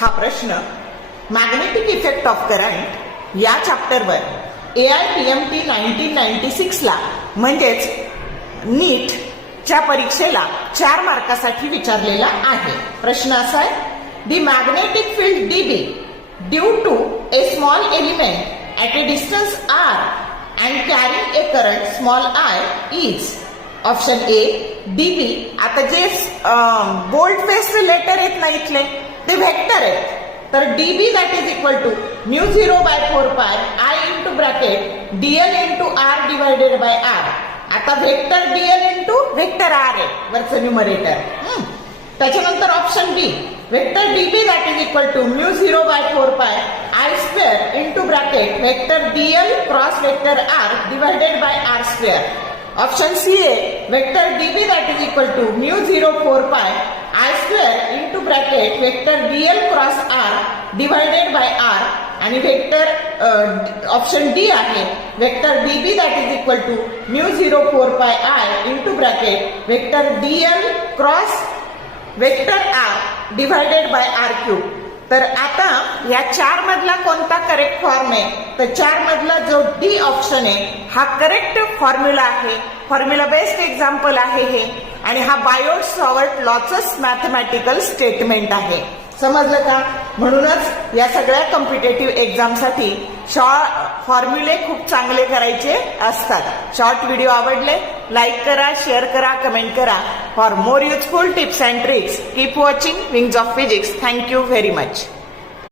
हा प्रश्न magnetic effect of current या चॅप्टरवर AIPMT 1996 ला म्हणजेच नीटच्या परीक्षेला 4 मार्कासाठी विचारलेला आहे. प्रश्न असा आहे, the magnetic field DB due to a small element at a distance R and carrying a current small I is. Option a DB. आता जे बोल्ड फेस लेटर आहेत ना इथले ते व्हेक्टर आहेत, तर DB that is equal to μ0/4π I into bracket DL into R divided by R. आता vector DL into vector R आहे वरचं न्यूमरेटर. त्याच्यानंतर option B vector DB that is equal to μ0/4π I square into bracket vector DL cross vector R divided by R square. Option C आहे vector DB that is equal to μ0/4π I square into bracket vector DL cross R divided by R. आणि vector option D आहे vector DB that is equal to μ0/4π I into bracket vector DL cross vector R divided by R cube. तर आता या 4 मधला कोणता correct form आहे, तर 4 मधला जो डी ऑप्शन आहे हा करेक्ट फॉर्म्युला आहे. फॉर्म्युला बेस्ड एक्झाम्पल आहे हे, आणि हा बायोट-सॉवर्ट लॉचच मॅथमॅटिकल स्टेटमेंट आहे. समजलं का? म्हणूनच या सगळ्या कॉम्पिटेटिव्ह एक्झामसाठी फॉर्म्युले खूप चांगले करायचे असतात. शॉर्ट व्हिडिओ आवडले लाईक करा, शेअर करा, कमेंट करा. For more useful tips and tricks keep watching wings of physics. Thank you very much.